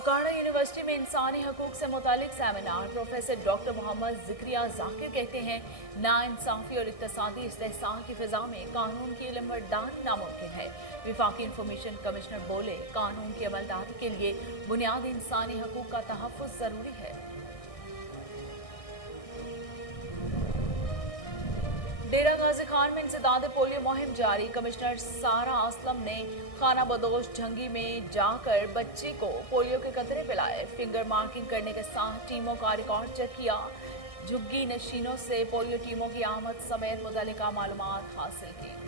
Okara university में इंसानी हकूक से मुतालिक seminar. Professor doctor Mohammad Zikriya Zakir कहते हैं नाइंसाफी और इक्तसादी इस्तेहसाल की फिजा में कानून की इल्मबरदारी नामुमकिन है। विफाकी इंफॉर्मेशन कमिश्नर बोले कानून की अमलदारी के लिए बुनियादी इंसानी हकूक का तहफ़्फ़ुज़ ज़रूरी है। डेरा गाजी खान में इंसदाद पोलियो मुहिम जारी। कमिश्नर सारा असलम ने खाना बदोश झंगी में जाकर बच्ची को पोलियो के कतरे पिलाए। फिंगर मार्किंग करने के साथ टीमों का रिकॉर्ड चेक किया। झुग्गी नशीनों से पोलियो टीमों की आमद समेत मुतल्लिका मालूमात हासिल की।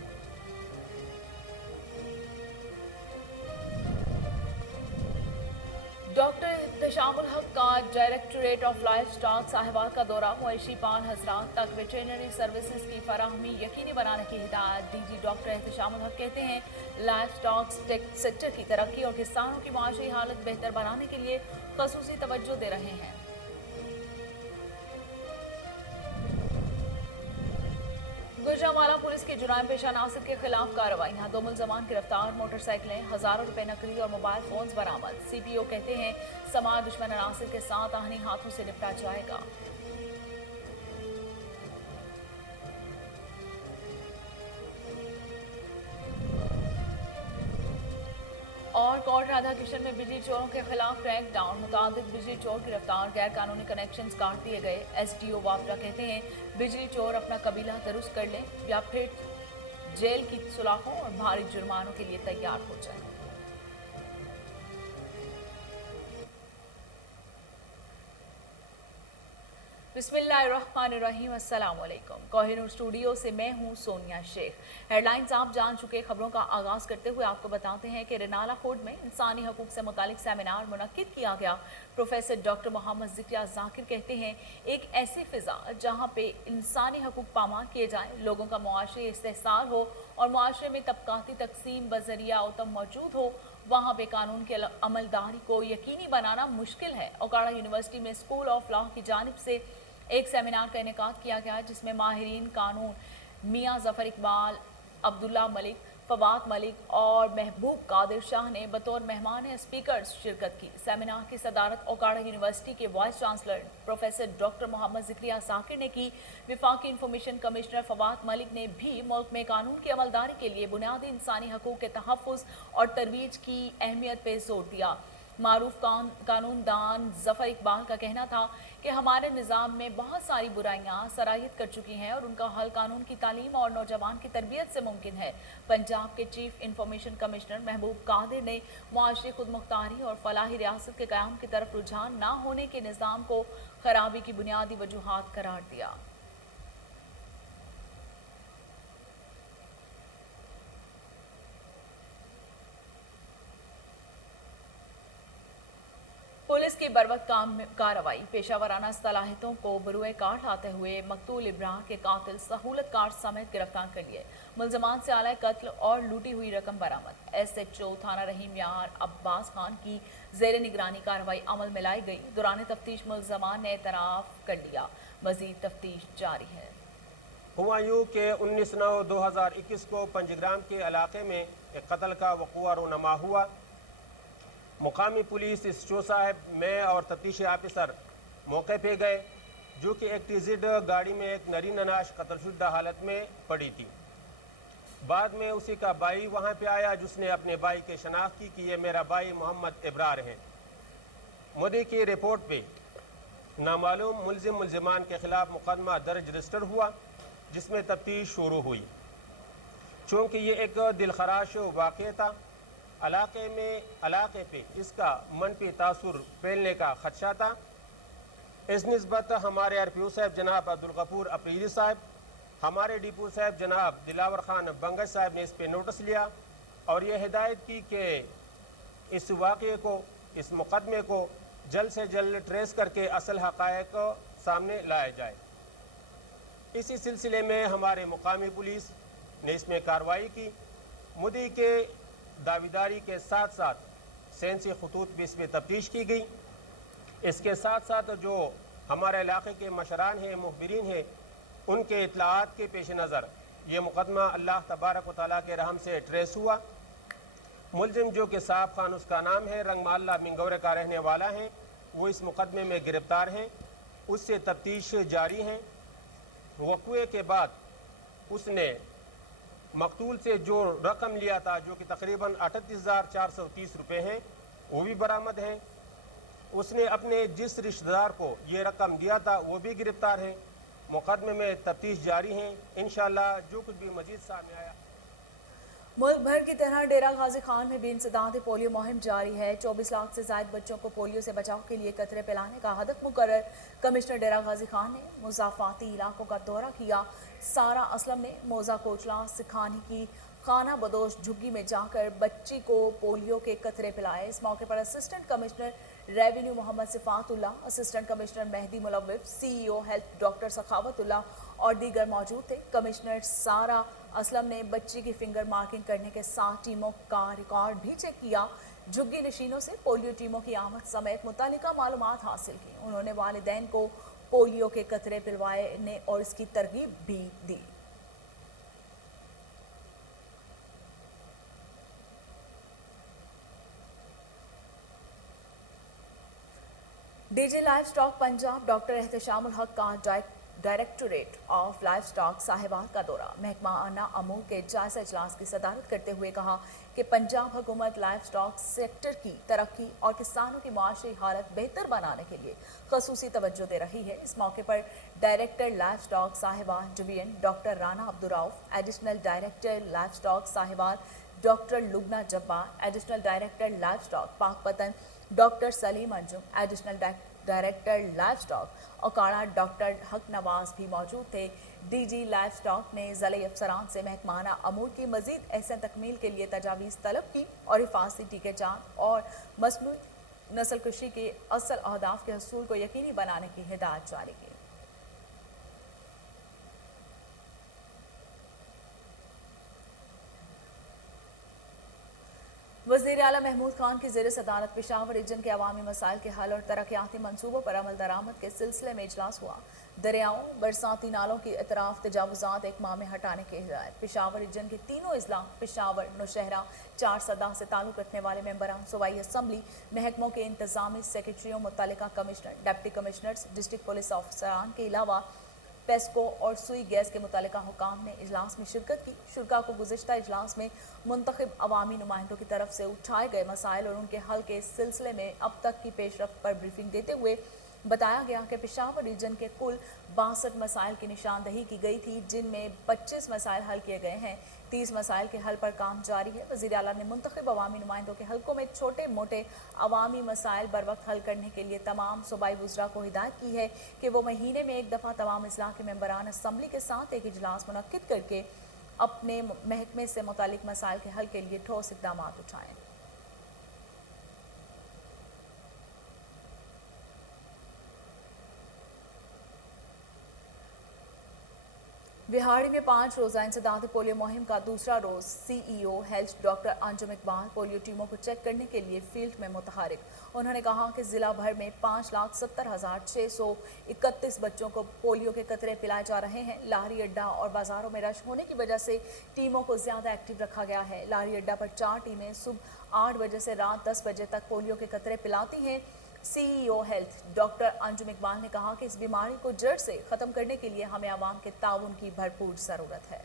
डॉक्टर एहतशामुल हक का डायरेक्टरेट ऑफ लाइफ स्टॉक साहिबात का दौरा। मवेशी पाल हजरात तक वेटरनरी सर्विसेज की फराहमी यकीनी बनाने की हिदायत। डीजी डॉक्टर एहतशामुल हक कहते हैं लाइफ स्टॉक सेक्टर की तरक्की और किसानों की माशी हालत बेहतर बनाने के लिए खसूसी तवज्जो दे रहे हैं। गुजरांवाला पुलिस की जुराइम पेशा नासिर के खिलाफ कार्रवाइयां। 2 मुलजमान गिरफ्तार। मोटरसाइकिलें, हजारों रुपए नकली और मोबाइल फोन्स बरामद। सीपीओ कहते हैं समाज दुश्मन नासिर के साथ आहनी हाथों से निपटा जाएगा। और कोर्ट राधाकृष्णन में बिजली चोरों के खिलाफ क्रैक डाउन। मुतादिद बिजली चोर गिरफ्तार। गैर कानूनी कनेक्शंस काट दिए गए। एसडीओ वापरा कहते हैं बिजली चोर अपना कबीला दुरुस्त कर लें या फिर जेल की सुलाखों और भारी जुर्मानों के लिए तैयार हो जाएं। बिस्मिल्लाहिर्रहमानिर्रहीम। अस्सलाम वालेकुम। कोहिनूर स्टूडियो से मैं हूं सोनिया शेख। हेडलाइंस आप जान चुके। खबरों का आगाज करते हुए आपको बताते हैं कि रेनाला कोड में इंसानी हकूक से मुतालिक सेमिनार मुनक्किद किया गया। प्रोफेसर डॉक्टर मोहम्मद जिक्रिया जाकिर कहते हैं एक ऐसी फिजा जहां पे इंसानी हकूक पामाल किए जाएं, लोगों का मुआशरी इस्तेहसाल हो और मुआशरे में तबकाती तकसीम बजरिया उतम मौजूद हो, वहाँ पे कानून की अमलदारी को यकीनी बनाना मुश्किल है। ओकाड़ा यूनिवर्सिटी में स्कूल ऑफ लॉ की जानिब से एक सेमिनार का इनेकाद किया गया जिसमें माहिरीन कानून मियां जफर इकबाल, अब्दुल्ला मलिक, फवाद मलिक और महबूब कादिर शाह ने बतौर मेहमान स्पीकर शिरकत की। सेमिनार की सदारत ओकाड़ा यूनिवर्सिटी के vice chancellor professor doctor Mohammad Zikriya Zakir ने की। विफाकी इंफॉर्मेशन कमिश्नर फवाद मलिक ने भी मुल्क में कानून की अमलदारी के लिए बुनियादी इंसानी हकूक के तहफ़्फ़ुज़ और तरवीज की अहमियत पर जोर दिया। मारूफ कानूनदान जफर इकबाल का कहना था कि हमारे निज़ाम में बहुत सारी बुराइयां सराहित कर चुकी हैं और उनका हल कानून की तालीम और नौजवान की तरबियत से मुमकिन है। पंजाब के चीफ इंफॉर्मेशन कमिश्नर महबूब कादिर ने मुआशरी खुद मुख्तारी और फलाही रियासत के क़याम की तरफ रुझान ना होने के निज़ाम को खराबी की बुनियादी वजूहात करार दिया। पुलिस की बरवक्त कार्रवाई। पेशावराना सलाहितों को बरुए काट लाते हुए मकतूल इब्राह के कातिल सहूलतकार समेत गिरफ्तार कर लिए। मुलजमान से आला कत्ल और लूटी हुई रकम बरामद। SHO थाना रहीम यार अब्बास खान की जेर निगरानी कार्रवाई अमल में लाई गई। दौरान तफ्तीश मुलजमान ने एतराफ़ कर लिया। मजीद तफ्तीश जारी है। हुआ यूं के 19/9/2021 को पंजग्राम के इलाके में एक कत्ल का वक़ुआ रोनमा हुआ। मुकामी पुलिस SHO साहब, मैं और तफ्तीशी ऑफिसर मौके पे गए, जो कि एक TZ गाड़ी में एक नरी ननाश कत्लशुदा हालत में पड़ी थी। बाद में उसी का भाई वहाँ पे आया, जिसने अपने भाई के शनाख्त की कि ये मेरा भाई मोहम्मद इब्रार है। मुद्दे की रिपोर्ट पे नामालूम मुलजिमान के खिलाफ मुकदमा दर्ज रजिस्टर हुआ, जिसमें तफ्तीश शुरू हुई। चूँकि ये एक दिलखराश वाक़या था, इलाके पे इसका मनफी तासुर फैलने का खदशा था। इस निस्बत हमारे RPO साहब जनाब अब्दुल गफूर अफरीदी साहब, हमारे डिपो साहब जनाब दिलावर खान बंगश साहब ने इस पे नोटिस लिया और ये हिदायत की कि इस वाक़े को, इस मुकदमे को जल्द से जल्द ट्रेस करके असल हक़ाइक़ सामने लाया जाए। इसी सिलसिले में हमारे मुकामी पुलिस ने इसमें कार्रवाई की। मुद्दई के दावेदारी के साथ साथ सेंसी खतूत भी इसमें तफ्तीश की गई। इसके साथ साथ जो हमारे इलाके के मशरान हैं, मुखबिरीन हैं, उनके इत्तलाआत के पेश नज़र ये मुकदमा अल्लाह तबारक व तआला के रहम से ट्रेस हुआ। मुलजिम जो कि साहब खान उसका नाम है, रंगमाला मिंगौरे का रहने वाला है, वो इस मुकदमे में गिरफ्तार हैं, उससे तफ्तीश जारी है। वक़्वे के बाद उसने मकतूल से जो रकम लिया था, जो कि तकरीबन 38,430 रुपये हैं, वो भी बरामद है। उसने अपने जिस रिश्तेदार को ये रकम दिया था वो भी गिरफ्तार है। मुकदमे में तफ्तीश जारी है। इंशाअल्लाह जो कुछ भी मजीद सामने आया। मुल्क भर की तरह डेरा गाजी खान में भी इंसदाद पोलियो मुहिम जारी है। 24 लाख से ज्यादा बच्चों को पोलियो से बचाव के लिए कतरे पिलाने का हदफ मुकर्रर। कमिश्नर डेरा गाजी खान ने मुजाफाती इलाकों का दौरा किया। सारा असलम ने मोजा कोचला सिखानी की खाना बदोश झुग्गी में जाकर बच्ची को पोलियो के कतरे पिलाए। इस मौके पर assistant commissioner revenue Mohammad Sifatullah, assistant commissioner Mehdi Mulawwif, CEO health doctor Sakhawatullah और दीगर मौजूद थे। कमिश्नर सारा असलम ने बच्ची की फिंगर मार्किंग करने के साथ टीमों का रिकॉर्ड भी चेक किया। झुग्गी नशीनों से पोलियो टीमों की आमद समेत मुतालिका मालूमात हासिल की। उन्होंने वालिदैन को पोलियो के कतरे पिलवाने और इसकी तरगीब भी दी। DG livestock Punjab doctor Ehtashamul Haq का directorate of livestock Sahiwal का दौरा। महकमा आना अमूल के जायजा इजलास की सदारत करते हुए कहा कि पंजाब हुकूमत लाइव स्टॉक सेक्टर की तरक्की और किसानों की माशी हालत बेहतर बनाने के लिए खसूसी तवज्जो दे रही है। इस मौके पर director livestock Sahiwal division doctor Rana Abdurrauf, additional director livestock Sahiwal doctor Lubna Jabbar, additional director livestock Pakpattan doctor Salim Anjum, additional director livestock Okara doctor Haq Nawaz भी मौजूद थे। डीजी लाइव स्टॉक ने ज़िले अफसरान से महकमाना अमूर की मजीद एहसन तकमील के लिए तजावीज़ तलब की और हिफाजती टीके जांच और मसनूई नस्ल कुशी के असल अहदाफ के हसूल को यकीनी बनाने की हिदायत जारी की। वज़ीर आला महमूद खान की ज़ेर सदारत पेशावर रीजन के अवामी मसाइल के हल और तरक्याती मनसूबों पर अमल दरामद के सिलसिले में इजलास हुआ। दरियाओं, बरसाती नालों की इतराफ तजावुजात एक माह में हटाने की हिदायत। पेशावर रीजन के तीनों अजला पेशावर, नौशहरा, 4 सदा से ताल्लुक़ रखने वाले मेंबरान सूबाई असम्बली, महकमों के इंतजामी सेक्रेटरियों, मुतल्लिका commissioner, deputy commissioners, district police ऑफिसरान के अलावा पेस्को और सुई गैस के मुतल्लिका हुकाम ने इजलास में शिरकत की। शुरका को गुज़िश्ता इजलास में मुंतखब अवामी नुमाइंदों की तरफ से उठाए गए मसाइल और उनके हल के सिलसिले में अब तक की पेशरफ्त पर ब्रीफिंग देते हुए बताया गया कि पेशावर रीजन के कुल 62 मसाइल की निशानदही की गई थी, जिनमें 25 मसाइल हल किए गए हैं। 30 मसाइल के हल पर काम जारी है। वज़ीर आला ने मुंतखब अवामी नुमाइंदों के हलकों में छोटे मोटे अवामी मसाइल बर वक्त हल करने के लिए तमाम सूबाई वुज़रा को हिदायत की है कि वो महीने में एक दफ़ा तमाम अजला के मेंबरान असम्बली के साथ एक इजलास मुनक्किद करके अपने महकमे से मुतालिक मसाइल के हल के लिए ठोस इक़दाम उठाएँ। बिहाड़ी में 5 रोज़ा इंसदाद पोलियो मुहिम का दूसरा रोज़ CEO health doctor Anjum Iqbal polio टीमों को चेक करने के लिए फील्ड में मुतहरिक। उन्होंने कहा कि ज़िला भर में 5,70,631 बच्चों को पोलियो के कतरे पिलाए जा रहे हैं। लाहरी अड्डा और बाज़ारों में रश होने की वजह से टीमों को ज़्यादा एक्टिव रखा गया है। लाहरी अड्डा पर 4 टीमें सुबह 8 बजे से रात 10 बजे तक पोलियो के कतरे पिलाती हैं। CEO health doctor Anjum Iqbal ने कहा कि इस बीमारी को जड़ से ख़त्म करने के लिए हमें आवाम के ताउन की भरपूर ज़रूरत है।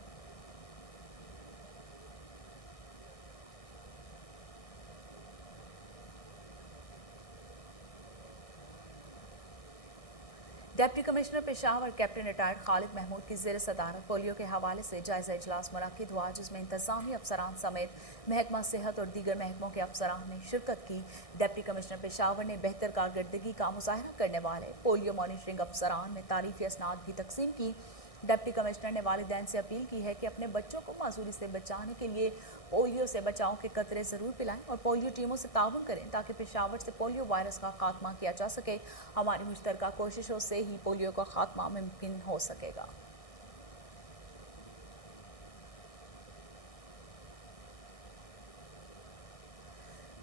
Deputy commissioner Peshawar captain retired Khalid Mahmood की ज़ेर सदारत पोलियो के हवाले से जायज़ा इजलास मुनक्किद हुआ, जिसमें इंतजामी अफसरान समेत महकमा सेहत और दीगर महकमों के अफसरान ने शिरकत की। डिप्टी कमिश्नर पेशावर ने बेहतर कारकर्दगी का मुजाहरा करने वाले पोलियो मॉनिटरिंग अफसरान में तारीफ़ी असनाद भी तकसीम की। डिप्टी कमिश्नर ने वालिदैन से अपील की है कि अपने बच्चों को माजूरी से बचाने के लिए पोलियो से बचाव के कतरे ज़रूर पिलाएं और पोलियो टीमों से ताउन करें ताकि पेशावर से पोलियो वायरस का खात्मा किया जा सके। हमारी मुश्तरका कोशिशों से ही पोलियो का खात्मा मुमकिन हो सकेगा।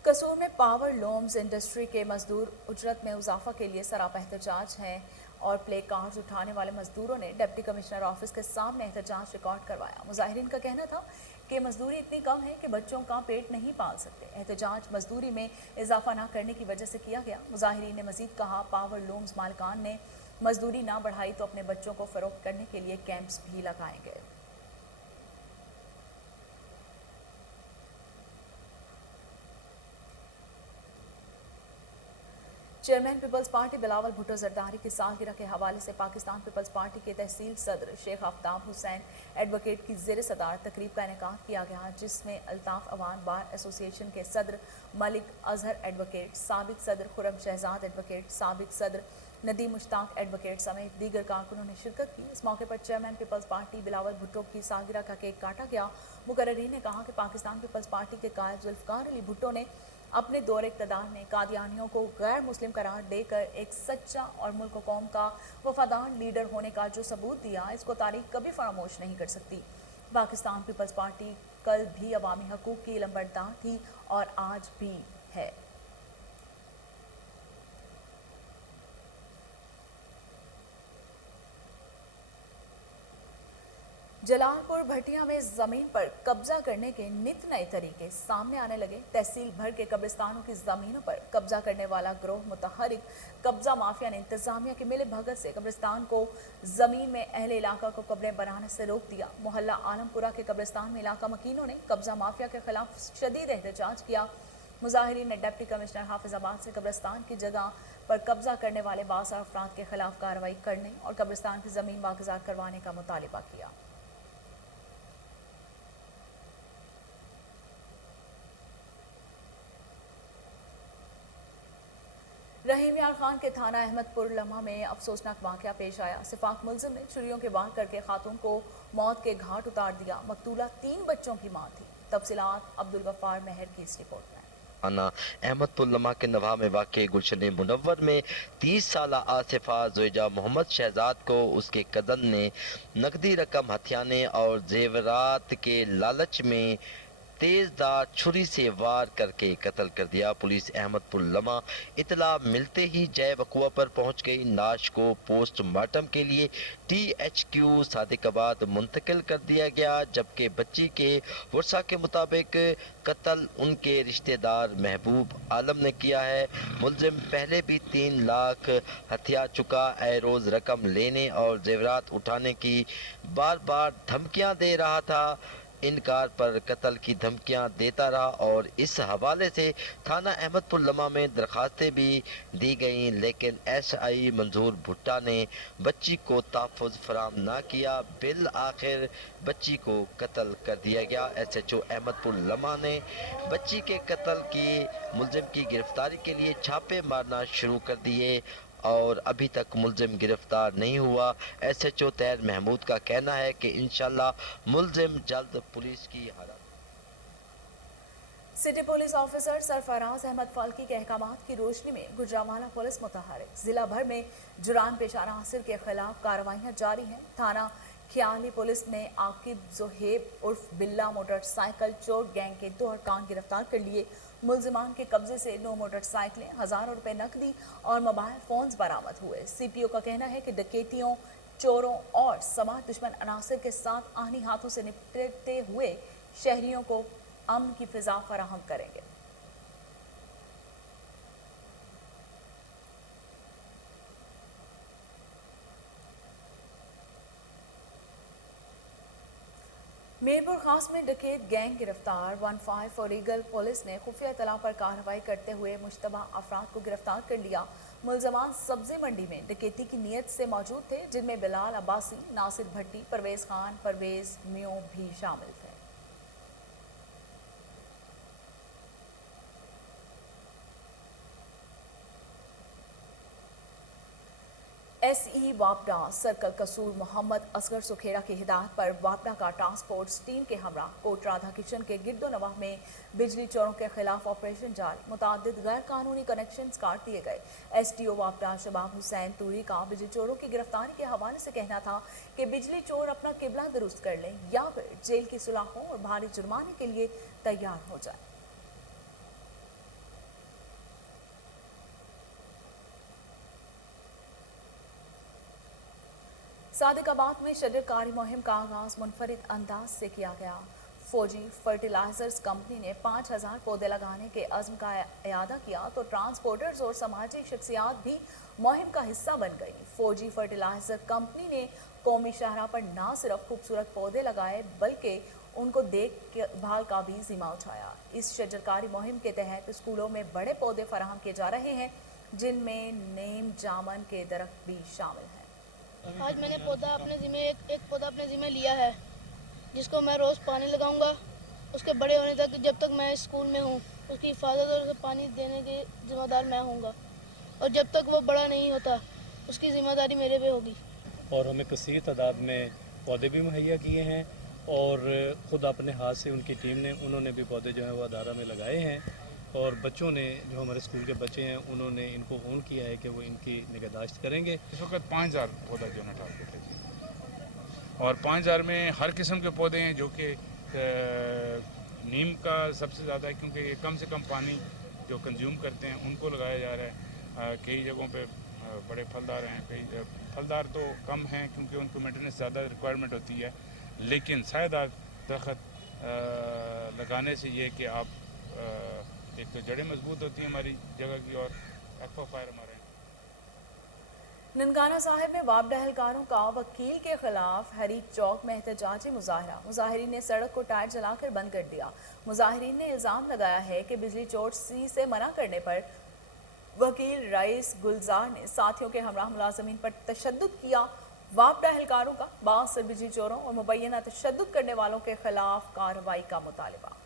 कसूर में पावर लूम्स इंडस्ट्री के मजदूर उजरत में इजाफा के लिए सरापा एहतजाज हैं। और प्ले कार्ड्स उठाने वाले मजदूरों ने डिप्टी कमिश्नर ऑफिस के सामने एहतजाज रिकॉर्ड करवाया। मुजाहिरीन का कहना था कि मजदूरी इतनी कम है कि बच्चों का पेट नहीं पाल सकते। एहतजाज मजदूरी में इजाफा न करने की वजह से किया गया। मुजाहिरीन ने मजीद कहा, पावर लूम्स मालिकान ने मजदूरी ना बढ़ाई तो अपने बच्चों को फरोख्त करने के लिए कैंप्स भी लगाए गए। चेयरमैन पीपल्स पार्टी बिलावल भुट्टो जरदारी की सालगिरह के हवाले से पाकिस्तान पीपल्स पार्टी के तहसील सदर शेख आफ्ताब हुसैन एडवोकेट की ज़ेर सदार तकरीब का इनेकाद किया गया, जिसमें अल्ताफ अवान बार एसोसिएशन के सदर मलिक अजहर एडवोकेट, साबिक सदर खुरम शहजाद एडवोकेट, साबिक सदर नदीम मुश्ताक एडवोकेट समेत दीगर कारकुनों ने शिरकत की। इस मौके पर चेयरमैन पीपल्स पार्टी बिलावल भुट्टो की सालगिरह का केक काटा गया। मुकर्रीन ने कहा कि पाकिस्तान पीपल्स पार्टी के कायद जुल्फ़िकार अली भुट्टो ने अपने दौरे इक़्तिदार में कादियानियों को गैर मुस्लिम करार देकर एक सच्चा और मुल्क कौम का वफादार लीडर होने का जो सबूत दिया, इसको तारीख कभी फरामोश नहीं कर सकती। पाकिस्तान पीपल्स पार्टी कल भी अवामी हकूक़ की लंबरदार थी और आज भी है। जलालपुर भटिया में जमीन पर कब्जा करने के नित नए तरीके सामने आने लगे। तहसील भर के कब्रिस्तानों की जमीनों पर कब्जा करने वाला गिरोह मुतहरिक कब्जा माफिया ने इंतजामिया की मिले भगत से कब्रिस्तान को जमीन में अहले इलाका को कब्रें बनाने से रोक दिया। मोहल्ला आलमपुरा के कब्रिस्तान में इलाका मकीनों ने कब्जा माफिया के खिलाफ शदीद एहतजाज किया। मुजाहिरीन ने डिप्टी कमिश्नर हाफिजाबाद से कब्रिस्तान की जगह पर कब्जा करने वाले बाज़ अफराद के खिलाफ कार्रवाई करने और कब्रिस्तान की जमीन वागुजार करवाने का मुतालिबा किया। रहीम यार खान के थाना अहमदपुर लम्हा में अफसोसनाक वाक़या पेश आया। सिफाक मुलजिम ने छुरियों के वार करके खातून को मौत के घाट उतार दिया। मकतूला 3 बच्चों की मां थी। तफसीलात अब्दुल गफ्फार मेहर की इस रिपोर्ट में। थाना अहमदपुर लम्हा के नवा में वाक़ गुलशन मुनव्वर में 30 साल आसिफा जोइजा मोहम्मद शहजाद को उसके कज़न ने नकदी रकम हथियाने और जेवरात के लालच में तेजदार छुरी से वार करके कत्ल कर दिया। पुलिस अहमदपुर लम्हा इतला मिलते ही जय वकुआ पर पहुंच गई। लाश को पोस्टमार्टम के लिए THQ सादिकाबाद मुंतकिल कर दिया गया, जबकि बच्ची के वर्षा के मुताबिक कत्ल उनके रिश्तेदार महबूब आलम ने किया है। मुलजिम पहले भी 3 लाख हथिया चुका है। रोज रकम लेने और जेवरात उठाने की बार बार धमकियां दे रहा था। इनकार पर कत्ल की धमकियां देता रहा और इस हवाले से थाना अहमदपुर लम्हा में दरखास्तें भी दी गईं, लेकिन SI मंजूर भुट्टा ने बच्ची को तहफ़्फ़ुज़ फराम ना किया। बिल आखिर बच्ची को कत्ल कर दिया गया। SHO अहमदपुर लम्हा ने बच्ची के कत्ल की मुलजिम की गिरफ्तारी के लिए छापे मारना शुरू कर दिए और अभी तक मुलजिम गिरफ्तार नहीं हुआ। SHO तैर महमूद का कहना है कि इंशाल्लाह मुलजिम जल्द पुलिस की हिरासत। City police officer Sarfraz Ahmed Falki के अहकामात की रोशनी में गुजरांवाला पुलिस मुतहरिक। जिला भर में जुरान पेशा अनासिर के खिलाफ कार्रवाइयां जारी हैं। थाना खियाली पुलिस ने आकिब जोहेब उर्फ बिल्ला मोटरसाइकिल चोर गैंग के 2 अरकान गिरफ्तार कर लिए। मुलजिमान के कब्जे से 9 मोटरसाइकिलें, हज़ारों रुपए नकदी और मोबाइल फोन्स बरामद हुए। CPO का कहना है कि डकैतियों, चोरों और समाज दुश्मन अनासिर के साथ आहनी हाथों से निपटते हुए शहरियों को अमन की फिजा फराहम करेंगे। मीरपुर खास में डकैत गैंग गिरफ्तार। 15 फॉर ईगल पुलिस ने खुफिया इतला पर कार्रवाई करते हुए मुश्तबा अफराद को गिरफ्तार कर लिया। मुलजमान सब्जी मंडी में डकैती की नीयत से मौजूद थे, जिनमें बिलाल अब्बासी, नासिर भट्टी, परवेज खान, परवेज म्यों भी शामिल थे। SE वापडा सर्कल कसूर मोहम्मद असगर सुखेरा की हिदायत पर वापडा का टास्क फोर्स टीम के हमरा कोट राधा किशन के गिरदो नवाह में बिजली चोरों के खिलाफ ऑपरेशन जारी। मुतादिद गैर कानूनी कनेक्शन काट दिए गए। SDO वापडा शबाब हुसैन तूरी का बिजली चोरों की गिरफ्तारी के हवाले से कहना था कि बिजली चोर अपना किबला दुरुस्त कर लें या फिर जेल की सुलाखों और भारी जुर्माने के लिए तैयार हो जाए। सादिकाबाद में शजरकारी मुहिम का आगाज मुनफरिद अंदाज से किया गया। फौजी फर्टिलाइजर्स कंपनी ने 5000 पौधे लगाने के अज़्म का इयादा किया तो ट्रांसपोर्टर्स और समाजी शख्सियात भी मुहिम का हिस्सा बन गई। फौजी फर्टिलाइजर कंपनी ने कौमी शाहरा पर न सिर्फ खूबसूरत पौधे लगाए बल्कि उनको देखभाल का भी जिम्मा उठाया। इस शजरकारी मुहिम के तहत स्कूलों में बड़े पौधे फराहम किए जा रहे हैं जिनमें नीम जामन के दरख्त भी शामिल हैं। आज मैंने पौधा अपने ज़िम्मे एक पौधा अपने ज़िम्मे लिया है जिसको मैं रोज़ पानी लगाऊंगा। उसके बड़े होने तक जब तक मैं स्कूल में हूँ उसकी हिफाजत और उसे पानी देने के ज़िम्मेदार मैं हूँगा और जब तक वो बड़ा नहीं होता उसकी ज़िम्मेदारी मेरे पे होगी। और हमें कसीर तादाद में पौधे भी मुहैया किए हैं और ख़ुद अपने हाथ से उनकी टीम ने उन्होंने भी पौधे जो हैं वो अदारा में लगाए हैं और बच्चों ने जो हमारे स्कूल के बच्चे हैं उन्होंने इनको ऑन किया है कि वो इनकी निगहदाश्त करेंगे। इस वक्त 5000 पौधा जो है ना टारगेट है जी और 5000 में हर किस्म के पौधे हैं जो कि नीम का सबसे ज़्यादा है क्योंकि ये कम से कम पानी जो कंज्यूम करते हैं उनको लगाया जा रहा है। कई जगहों पे बड़े फलदार हैं, कई फलदार तो कम हैं क्योंकि उनको मेंटेनेंस ज़्यादा रिक्वायरमेंट होती है, लेकिन सायेदार दरख्त लगाने से ये कि आप एक तो जड़ें मजबूत होती हैं हमारी जगह की और एक्वाफायर हमारे। ननकाना साहिब में वापडा एहलकारों का वकील के खिलाफ हरीक चौक में एहतजाजी मुजाहरा। मुजाहिरीन ने सड़क को टायर जलाकर बंद कर दिया। मुजाहिरीन ने इल्जाम लगाया है कि बिजली चोरी से मना करने पर वकील रईस गुलजार ने साथियों के हमरा मुलाजमीन पर तशद्दुद किया। वापडा एहलकारों का बास बिजली चोरों और मुबैना तशद्दुद करने वालों के खिलाफ कार्रवाई का मुतालबा।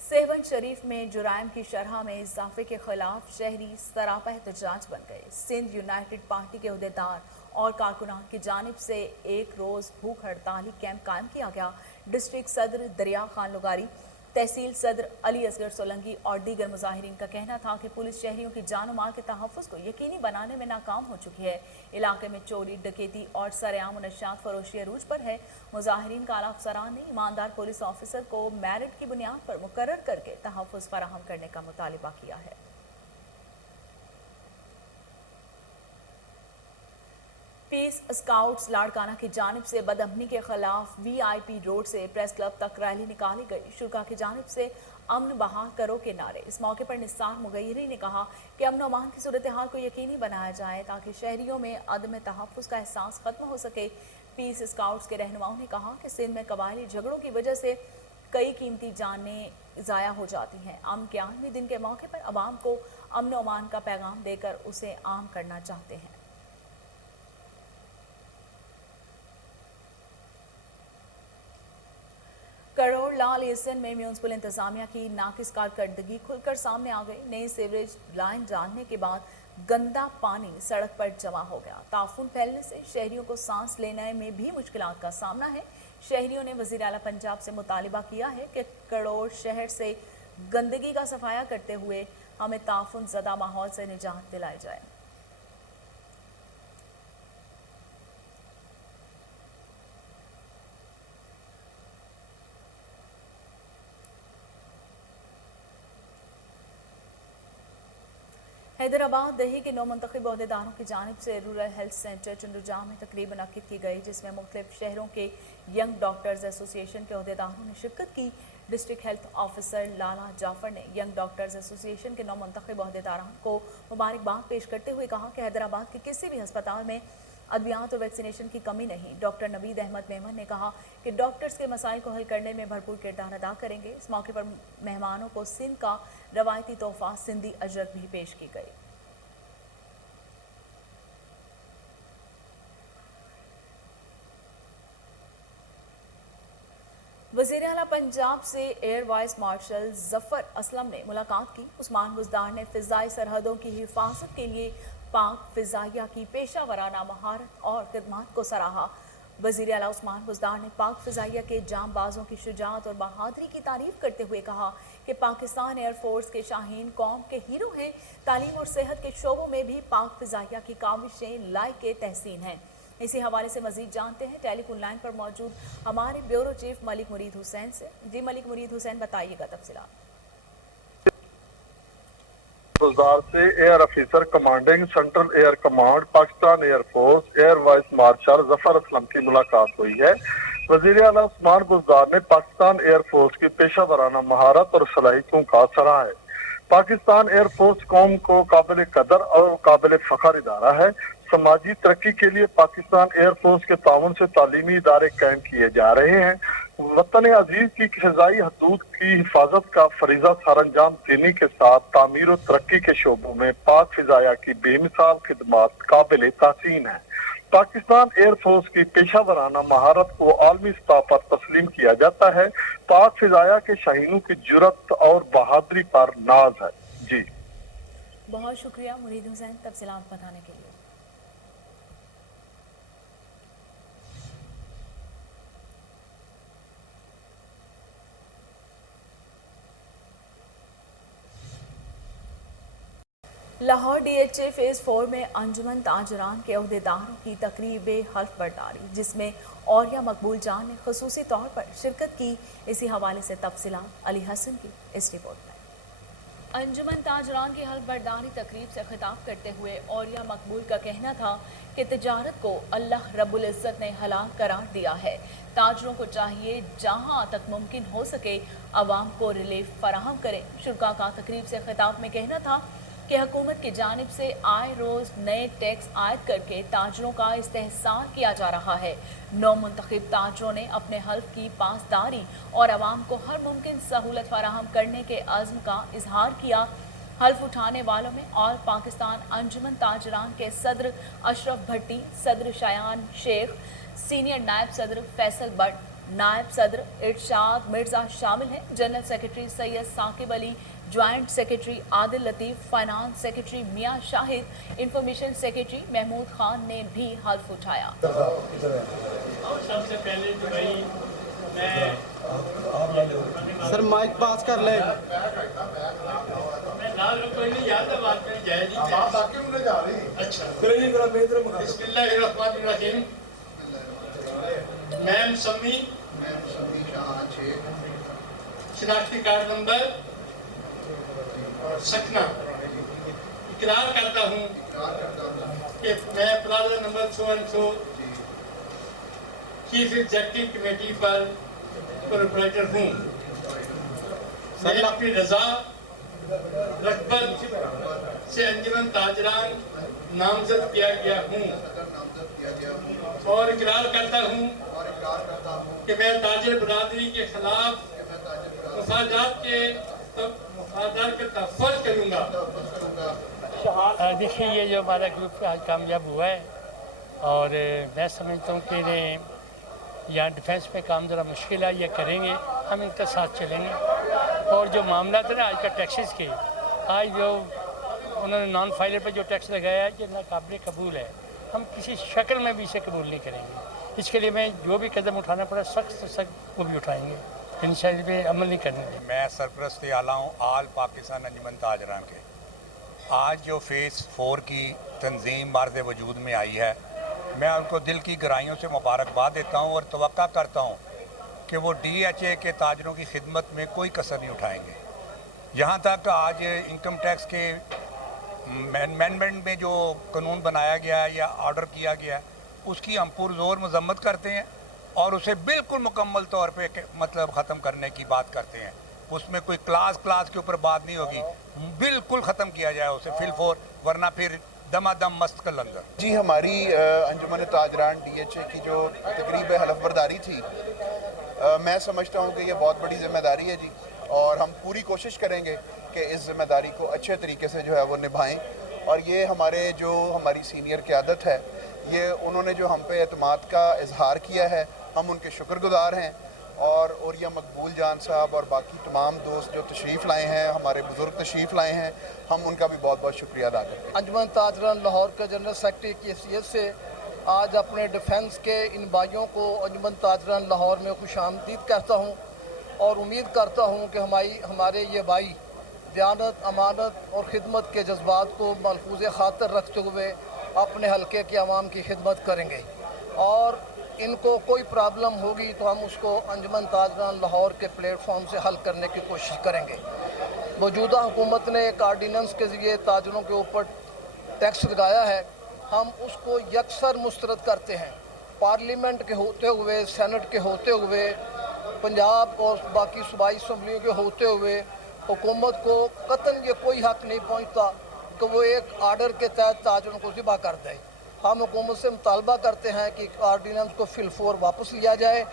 सेवन शरीफ में जुराइम की शरह में इजाफे के खिलाफ शहरी सरापा एहतजाज बन गए। सिंध यूनाइटेड पार्टी के अहदेदार और कारकुनान की जानिब से एक रोज़ भूख हड़ताली कैंप कायम किया गया। डिस्ट्रिक्ट सदर दरिया खान लुगारी, तहसील सदर अली असगर सोलंकी और दीगर मुजाहिरीन का कहना था कि पुलिस शहरियों की जान माल के तहफ़्फ़ुज़ को यकीनी बनाने में नाकाम हो चुकी है। इलाके में चोरी, डकैती और सरेआम नशात फरोशी अरूज पर है। मुजाहिरीन का आला अफसरान ने ईमानदार पुलिस ऑफिसर को मेरिट की बुनियाद पर मुकर्रर करके तहफ़्फ़ुज़ फराहम करने का मुतालिबा किया है। पीस स्काउट्स लाड़काना की जानिब से बदअमनी के खिलाफ VIP रोड से प्रेस क्लब तक रैली निकाली गई। शुरा की जानिब से अमन बहाल करो के नारे। इस मौके पर निसार मुगैरी ने कहा कि अमन अमान की सूरत हाल को यकीनी बनाया जाए ताकि शहरियों में अदम तहफ़्फ़ुज़ का एहसास खत्म हो सके। पीस स्काउट्स के रहनुमाओं ने कहा कि सिंध में कबायली झगड़ों की वजह से कई कीमती जानें ज़ाया हो जाती हैं। अमन के आलमी दिन के मौके पर अवाम को अमन अमान का पैगाम देकर उसे आम करना चाहते हैं। करोड़ लाल एसन में म्यूनसिपल इंतजामिया की नाकिस कारकर्दगी खुलकर सामने आ गई। नई सीवरेज लाइन डालने के बाद गंदा पानी सड़क पर जमा हो गया। ताफून फैलने से शहरियों को सांस लेने में भी मुश्किलात का सामना है। शहरियों ने वज़ीर आला पंजाब से मुतालिबा किया है कि करोड़ शहर से गंदगी का सफाया करते हुए हमें ताफून ज़दा माहौल से निजात दिलाई जाए। हैदराबाद दही के 9 मुंतखब अहदेदारों की जानिब से रूरल हेल्थ सेंटर चुंडुजा में तकरीब मुनक्किद की गई जिसमें मुख्तलिफ शहरों के यंग डॉक्टर्स एसोसिएशन के अहदेदारों ने शिरकत की। डिस्ट्रिक्ट हेल्थ ऑफिसर लाला जाफर ने यंग डॉक्टर्स एसोसिएशन के 9 मुंतखब अहदेदारों को मुबारकबाद पेश करते हुए कहा कि हैदराबाद के किसी भी अस्पताल में अद्वियात और वैक्सीनेशन की कमी नहीं। डॉक्टर नवीद अहमद मेमन ने कहा कि डॉक्टर्स के मसाइल को हल करने में भरपूर किरदार अदा करेंगे। इस मौके पर मेहमानों को सिंध का रवायती तोहफा सिंधी अजरक भी पेश की गई। वज़ीर आला पंजाब से air vice marshal Zafar Aslam ने मुलाकात की। उस्मान बुज़दार ने फ़िज़ाई सरहदों की हिफाजत के लिए पाक फ़िज़ाइया की पेशा वराना महारत और खिदमत को सराहा। वज़ीर आला उस्मान बुज़दार ने पाक फ़िज़ाइया के जांबाजों की शुजाअत और बहादुरी की तारीफ़ करते हुए कहा कि पाकिस्तान एयरफोर्स के शाहीन कौम के हीरो हैं। तालीम और सेहत के शोबों में भी पाक फ़िज़ाइया की काविशें लायक तहसीन हैं। इसी हवाले से मजीद जानते हैं टेलीफोन लाइन पर मौजूद हमारे ब्यूरो चीफ मलिक मुरीद हुसैन से। जी मलिक मुरीद हुसैन, बताइएगा तफसीलात। गुलजार से air officer commanding central air command Pakistan air force air vice marshal Zafar Aslam की मुलाकात हुई है। वज़ीर आला उस्मान गुलजार ने पाकिस्तान एयर फोर्स की पेशा वराना महारत और सलाहियतों का सराहा है। पाकिस्तान एयर फोर्स कौम को काबिल कदर और काबिल फखर इदारा है। समाजी तरक्की के लिए पाकिस्तान एयर फोर्स के ताउन से तालीमी इदारे कायम किए जा रहे हैं। वतन अजीज की फ़िज़ाई हदूद की हिफाजत का फरीजा सरअंजाम देने के साथ तामीर और तरक्की के शोबों में पाक फ़िज़ाया की बेमिसाल खिदमात काबिल तासीन है। पाकिस्तान एयर फोर्स की पेशा वराना महारत को आलमी सतह पर तस्लीम किया जाता है। पाक फ़िज़ाया के शाहीनों की जुर्रत और बहादुरी पर नाज है। जी बहुत शुक्रिया मुरीद हुसैन तफसीलात बताने के लिए। लाहौर डीएचए फेज़ 4 में अंजुमन ताजरान के अहदेदारों की तकरीब हल्फ बर्दारी, जिसमें औरिया मकबूल जान ने खसूसी तौर पर शिरकत की। इसी हवाले से तफसीलात अली हसन की इस रिपोर्ट में। अंजुमन ताजरान की हल्फ बर्दारी तकरीब से खिताब करते हुए औरिया मकबूल का कहना था कि तिजारत को अल्लाह रब्बुल इज़्ज़त ने हलाल करार दिया है। ताजरों को चाहिए जहां तक मुमकिन हो सके अवाम को रिलीफ फराहम करें। शुरका का तकरीब से खिताब में कहना था कि हुकूमत की जानिब से आए रोज़ नए टैक्स आयद करके ताजरों का इस्तेहसाल किया जा रहा है। नौ मुंतखब ताजरों ने अपने हल्फ की पासदारी और अवाम को हर मुमकिन सहूलत फराहम करने के अज़्म का इजहार किया। हल्फ उठाने वालों में ऑल पाकिस्तान अंजुमन ताजरान के सदर अशरफ भट्टी, सदर शायान शेख, सीनियर नायब सदर फैसल बट, नायब सदर इरशाद मिर्ज़ा शामिल हैं। General secretary Syed Saqib Ali, joint secretary Adil Latif, finance secretary Mian Shahid, information secretary Mahmood Khan ने भी हल्फ उठाया। सबसे पहले तो भाई मैं सर माइक पास कर ले। मैं लाल कोई नहीं याद है बात में जायज ही अच्छा बिस्मिल्लाहिर्रहमानिर्रहीम। मैम समी शनाख्ती कार्ड नंबर सकना इकरार करता हूँ कि मैं plaza number 100 chief executive committee पर प्रोपराइटर हूँ। मैं अपनी रजा रगबत से अंजुमन ताजरान नामजद किया गया हूँ और इकरार करता हूँ कि मैं ताजिर बरादरी के खिलाफ मुफादात का तहफ़्फ़ुज़ करूँगा। देखिए ये जो हमारा ग्रुप आज कामयाब हुआ है और मैं समझता हूँ कि यहाँ डिफेंस में काम ज़रा मुश्किल है, ये करेंगे, हम इनके साथ चलेंगे। और जो मामला था ना आज का टैक्सेस के, आज जो उन्होंने नॉन फाइलर पर जो टैक्स लगाया है ये नाकाबिल कबूल है। हम किसी शक्ल में भी इसे कबूल नहीं करेंगे। इसके लिए मैं जो भी कदम उठाना पड़ा सख्त से सख्त वो भी उठाएंगे, इंशाअल्लाह पे अमल नहीं करने देंगे। मैं सरपरस्त आला हूँ आल पाकिस्तान अंजुमन ताजरान के। आज जो फेज़ 4 की तंजीम मार्ज़ वजूद में आई है, मैं उनको दिल की गहराइयों से मुबारकबाद देता हूँ और तवक्का करता हूँ कि वो DHA के ताजरों की खिदमत में कोई कसर नहीं उठाएंगे। यहाँ तक आज इनकम टैक्स के अमेंडमेंट में जो कानून बनाया गया है या ऑर्डर किया गया है उसकी हम पुरज़ोर मजम्मत करते हैं और उसे बिल्कुल मुकम्मल तौर पे मतलब ख़त्म करने की बात करते हैं। उसमें कोई क्लास के ऊपर बात नहीं होगी, बिल्कुल ख़त्म किया जाए उसे फिल-फोर, वरना फिर दमादम मस्त का लंगर। जी हमारी अंजुमन ताजरान DHA की जो तकरीब हलफ बर्दारी थी, मैं समझता हूँ कि ये बहुत बड़ी ज़िम्मेदारी है जी, और हम पूरी कोशिश करेंगे कि इस ज़िम्मेदारी को अच्छे तरीके से जो है वो निभाएं। और ये हमारी सीनियर क़यादत है, ये उन्होंने जो हम पे एतमाद का इजहार किया है, हम उनके शुक्रगुजार हैं। और औरिया मकबूल जान साहब और बाकी तमाम दोस्त जो तशरीफ़ लाए हैं, हमारे बुज़ुर्ग तशरीफ़ लाए हैं, हम उनका भी बहुत बहुत शुक्रिया अदा करते हैं। अंजुमन ताजरान लाहौर के जनरल सेक्रेटरी की हैसियत से आज अपने डिफेंस के इन भाइयों को अंजुमन ताजरान लाहौर में खुशामदीद कहता हूँ और उम्मीद करता हूँ कि हमारे ये भाई दयानत, अमानत और ख़िदमत के जज्बात को मलफूज़ ख़ातर रखते हुए अपने हलके के अवाम की खिदमत करेंगे। और इनको कोई प्रॉब्लम होगी तो हम उसको अंजुमन ताजरान लाहौर के प्लेटफॉर्म से हल करने की कोशिश करेंगे। मौजूदा हुकूमत ने एक आर्डीनेंस के ज़रिए ताजरों के ऊपर टैक्स लगाया है, हम उसको यकसर मुस्तरद करते हैं। पार्लियामेंट के होते हुए, सेनेट के होते हुए, पंजाब और बाकी सूबाई असम्बलियों के होते हुए हुकूमत को कतन ये कोई हक नहीं पहुंचता कि वो एक आर्डर के तहत ताजरों को ज़िबा कर दे। हम हुकूमत से मुतालबा करते हैं कि आर्डीनेंस को फिलफोर वापस लिया जाए।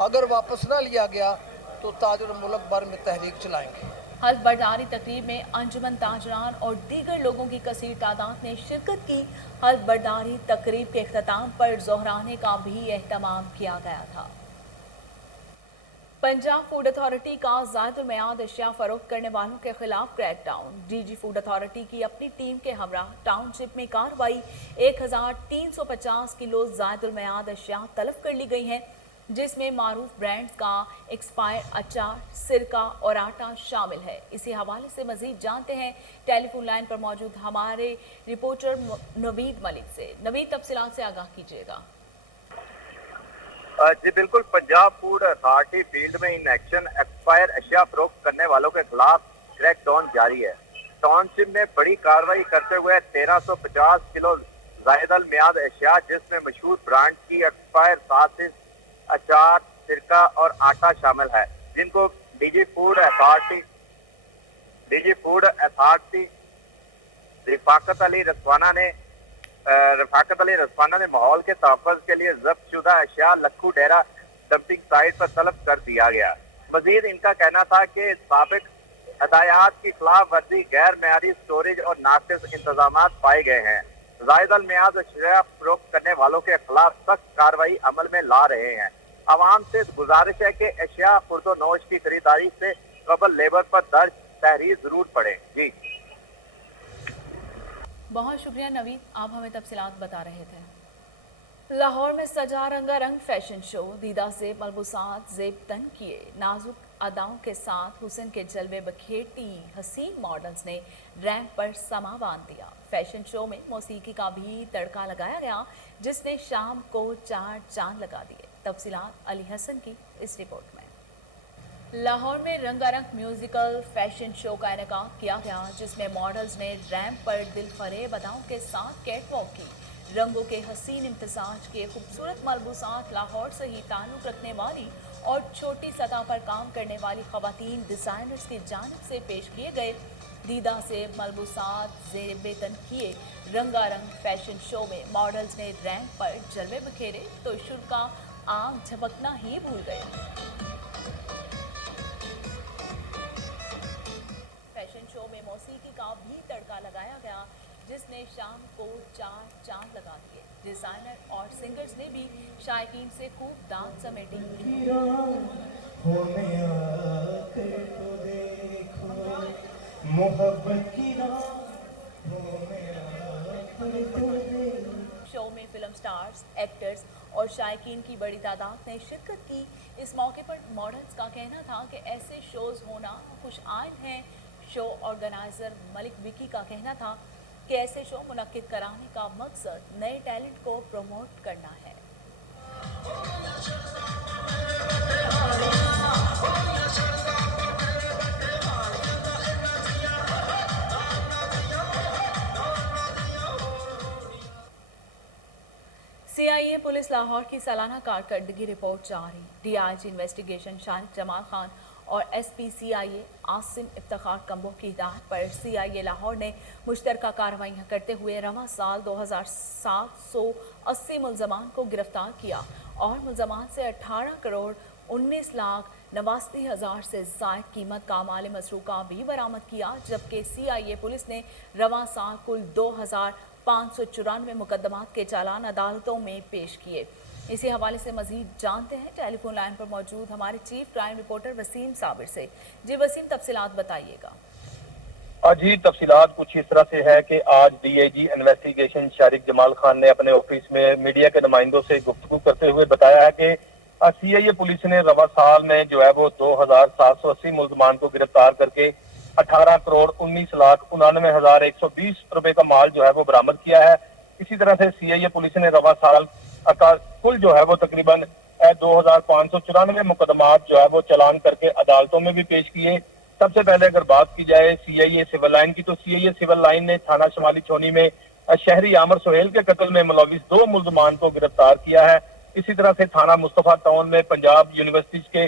अगर वापस ना लिया गया तो ताजर मुल्क भर में तहरीक चलाएंगे। हल्फ बर्दारी तकरीब में अंजुमन ताजरान और दीगर लोगों की कसीर तादाद ने शिरकत की। हल्फ बर्दारी तकरीब के इख्तिताम पर ज़ोहराने का भी एहतमाम किया गया था। पंजाब फूड अथॉरिटी का ज़ायदुल मियाद अशिया फरोख्त करने वालों के खिलाफ क्रैकडाउन। डीजी फूड अथॉरिटी की अपनी टीम के हमरा टाउनशिप में कार्रवाई। 1350 किलो ज़ायदुल मियाद अशिया तलब कर ली गई हैं, जिसमें मारूफ ब्रांड्स का एक्सपायर अचार, सिरका और आटा शामिल है। इसी हवाले से मजीद जानते हैं टेलीफोन लाइन पर मौजूद हमारे रिपोर्टर नवीद मलिक से। नवीद, तफसीलात से आगाह कीजिएगा। जी बिल्कुल, पंजाब फूड अथॉरिटी फील्ड में इन एक्शन एक्सपायर अशिया फरोख्त करने वालों के खिलाफ क्रैकडाउन जारी है। टाउनशिप में बड़ी कार्रवाई करते हुए 1350 किलो ज़ायदुल मियाद अशिया, जिसमें मशहूर ब्रांड की एक्सपायर सासिस, अचार, सिरका और आटा शामिल है, जिनको DG food authority Rafaqat Ali Raswana ने माहौल के तहफ़्फ़ुज़ के लिए ज़ब्त शुदा अशिया लक्खू डेरा डंपिंग साइट पर तलब कर दिया गया। मजीद इनका कहना था कि साबिक हदायत की खिलाफ वर्जी, गैर मेयारी स्टोरेज और नाक़िस इंतजामात पाए गए हैं। ज़ायदुल मियाद अशिया फरोख्त करने वालों के खिलाफ सख्त कार्रवाई अमल में ला रहे हैं। आवाम से गुजारिश है कि अशिया खुर्दोनोश की खरीदारी से कबल लेबर पर दर्ज तहरीर जरूर पड़े। जी बहुत शुक्रिया नवीद, आप हमें तफसीलात बता रहे थे। लाहौर में सजा रंगारंग फैशन शो। दीदा से मलबूसात जेब तन किए, नाजुक अदाओं के साथ हुस्न के जलवे बखेरती हसीन मॉडल्स ने रैंप पर समा बांध दिया। फैशन शो में मौसीकी का भी तड़का लगाया गया, जिसने शाम को 4 चांद लगा दिए। तफसीलात अली हसन की इस रिपोर्ट में। लाहौर में रंगारंग म्यूजिकल फैशन शो का इनेकाद किया गया, जिसमें मॉडल्स ने रैंप पर दिल फरेब अदाओं के साथ कैटवॉक की। रंगों के हसीन इम्तजाज के खूबसूरत मलबूसात लाहौर से ही ताल्लुक़ रखने वाली और छोटी सतह पर काम करने वाली ख़वातीन डिज़ाइनर्स की जानिब से पेश किए गए। दीदा से मलबूसात ज़ेब तन किए रंगारंग फैशन शो में मॉडल्स ने रैंप पर जलवे बखेरे तो शुरा आँख झपकना ही भूल गए। फैशन शो में मौसीकी का भी तड़का लगाया गया, जिसने शाम को 4 चांद लगा दिए। डिजाइनर और सिंगर्स ने भी शायकीन से खूब दांत समेटी। शो में फिल्म स्टार्स, एक्टर्स और शायकीन की बड़ी तादाद ने शिरकत की। इस मौके पर मॉडल्स का कहना था कि ऐसे शोज होना खुश आइंद हैं। शो ऑर्गेनाइजर मलिक विकी का कहना था कि ऐसे शो मुनक्किद कराने का मकसद नए टैलेंट को प्रमोट करना है। CIA पुलिस लाहौर की सालाना कारकर्दगी रिपोर्ट जारी। DIG इन्वेस्टिगेशन शारिक जमाल खान और SP CIA Asim Iftikhar combo की हिदायत पर CIA लाहौर ने मुश्तरका कार्रवाइयाँ करते हुए रवा साल 2780 मुलजमान को गिरफ्तार किया और मुलजमान से 18 करोड़ 19 लाख 89 हज़ार से ज़ायद कीमत का माल मसरूका भी बरामद किया। जबकि CIA पुलिस ने रवा साल कुल 2594 मुकदमात के चालान अदालतों में पेश किए। इसी हवाले से मजीद जानते हैं टेलीफोन लाइन पर मौजूद हमारे chief crime reporter Waseem Sabir से। जी वसीम, तफसीलात बताइएगा। जी तफसीलात कुछ इस तरह से है कि आज DIG इन्वेस्टिगेशन शारिक जमाल खान ने अपने ऑफिस में मीडिया के नुमाइंदों से गुफ्तगू करते हुए बताया है कि CIA पुलिस ने रवा साल में जो है वो 2780 मुलजमान को गिरफ्तार करके 18 करोड़ 19 लाख 89 हजार 120 रुपए का माल जो है वो बरामद किया है। इसी तरह से CIA पुलिस ने रवा साल का कुल जो है वो तकरीबन 2594 मुकदमात जो है वो चलान करके अदालतों में भी पेश किए। सबसे पहले अगर बात की जाए सीआईए सिविल लाइन की, तो सीआईए सिविल लाइन ने थाना शमाली छोनी में शहरी आमर सोहेल के कत्ल में मुलविस 2 मुल्जमान को गिरफ्तार किया है। इसी तरह से थाना मुस्तफा टाउन में पंजाब यूनिवर्सिटी के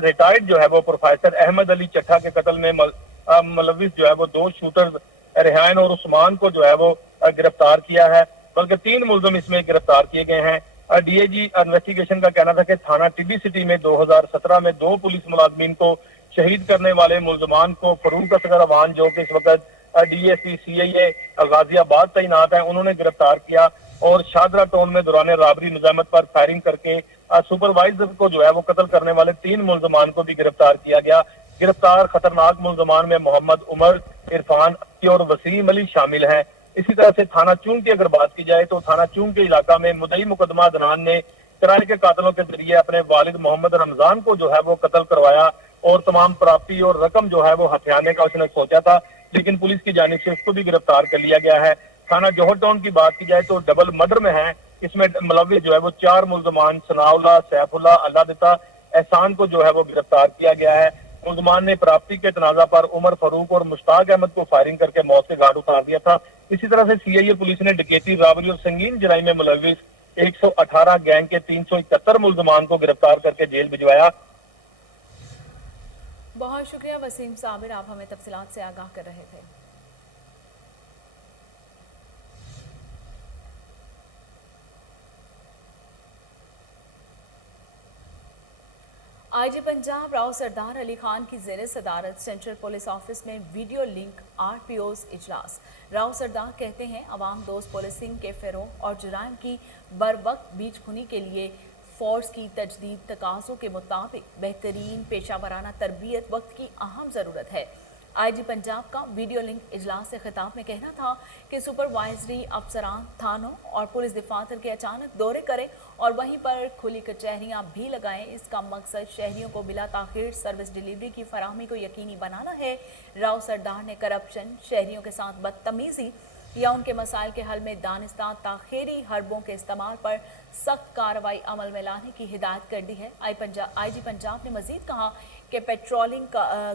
रिटायर्ड जो है वो प्रोफेसर अहमद अली चट्ठा के कत्ल में मुलविस जो है वो 2 शूटर रेहान और उस्मान को जो है वो गिरफ्तार किया है, बल्कि 3 मुलजम इसमें गिरफ्तार किए गए हैं। डीएजी इन्वेस्टिगेशन का कहना था कि थाना टिब्बी सिटी में 2017 में 2 पुलिस मुलाजमीन को शहीद करने वाले मुलजमान को फरूक असगर अवान, जो कि इस वक्त डीएसपी सीआईए गाजियाबाद तैनात है, उन्होंने गिरफ्तार किया और शादरा टाउन में दौरान राबरी निजामत पर फायरिंग करके सुपरवाइजर को जो है वो कत्ल करने वाले 3 मुलजमान को भी गिरफ्तार किया गया। गिरफ्तार खतरनाक मुलजमान में मोहम्मद उमर, इरफान और वसीम अली शामिल हैं। इसी तरह से थाना चूंग की अगर बात की जाए तो थाना चूंग के इलाका में मुद्दई मुकदमा अदनान ने किराए के कातलों के जरिए अपने वालिद मोहम्मद रमजान को जो है वो कत्ल करवाया और तमाम प्रॉपर्टी और रकम जो है वो हथियाने का उसने सोचा था, लेकिन पुलिस की जानिब से उसको भी गिरफ्तार कर लिया गया है। थाना जौहर टाउन की बात की जाए तो डबल मर्डर में है, इसमें मुलविस जो है वो 4 मुलजमान सनाउल्लाह, सैफुल्लाह, अल्लाह एहसान को जो है वो गिरफ्तार किया गया है। मुलजमान ने प्रॉपर्टी के तनाजा पर उमर फारूक और मुश्ताक अहमद को फायरिंग करके मौत के घाट उतार दिया था। इसी तरह से सीआईए पुलिस ने डकैती, राबरी और संगीन जराई में मुलविस 118 गैंग के 371 मुलजमान को गिरफ्तार करके जेल भिजवाया। बहुत शुक्रिया वसीम साबिर, आप हमें तफसीलात से आगाह कर रहे थे। आईजी पंजाब राव सरदार अली खान की ज़ेर सदारत सेंट्रल पुलिस ऑफिस में वीडियो लिंक आरपीओज इजलास। राव सरदार कहते हैं अवाम दोस्त पुलिसिंग के फ़रोग़ और जुराइम की बरवक्त बीचखुनी के लिए फोर्स की तजदीद तकाज़ों के मुताबिक बेहतरीन पेशा वराना तरबियत वक्त की अहम ज़रूरत है। आईजी पंजाब का वीडियो लिंक इजलास से खिताब में कहना था कि सुपरवाइजरी अफसरान थानों और पुलिस दफातर के अचानक दौरे करें और वहीं पर खुली कचहरियां भी लगाएं। इसका मकसद शहरियों को बिला ताखिर सर्विस डिलीवरी की फराहमी को यकीनी बनाना है। राव सरदार ने करप्शन, शहरियों के साथ बदतमीजी या उनके मसाइल के हल में दानिस्तान ताखीरी हरबों के इस्तेमाल पर सख्त कार्रवाई अमल में लाने की हिदायत कर दी है। आईजी पंजाब ने मजीद कहा कि पेट्रोलिंग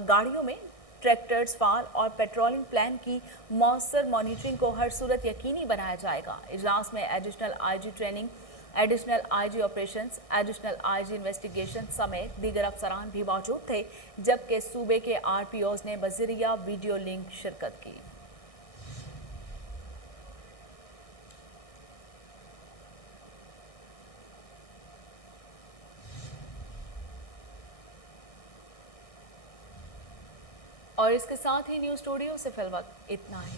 गाड़ियों में ट्रैक्टर्स फाल और पेट्रोलिंग प्लान की मौसर मॉनिटरिंग को हर सूरत यकीनी बनाया जाएगा। इजलास में additional IG training, additional IG operations, additional IG investigation समेत दीगर अफसरान भी मौजूद थे, जबकि सूबे के आरपीओज ने बजरिया वीडियो लिंक शिरकत की। और इसके साथ ही न्यूज़ स्टूडियो से फिलहाल इतना ही।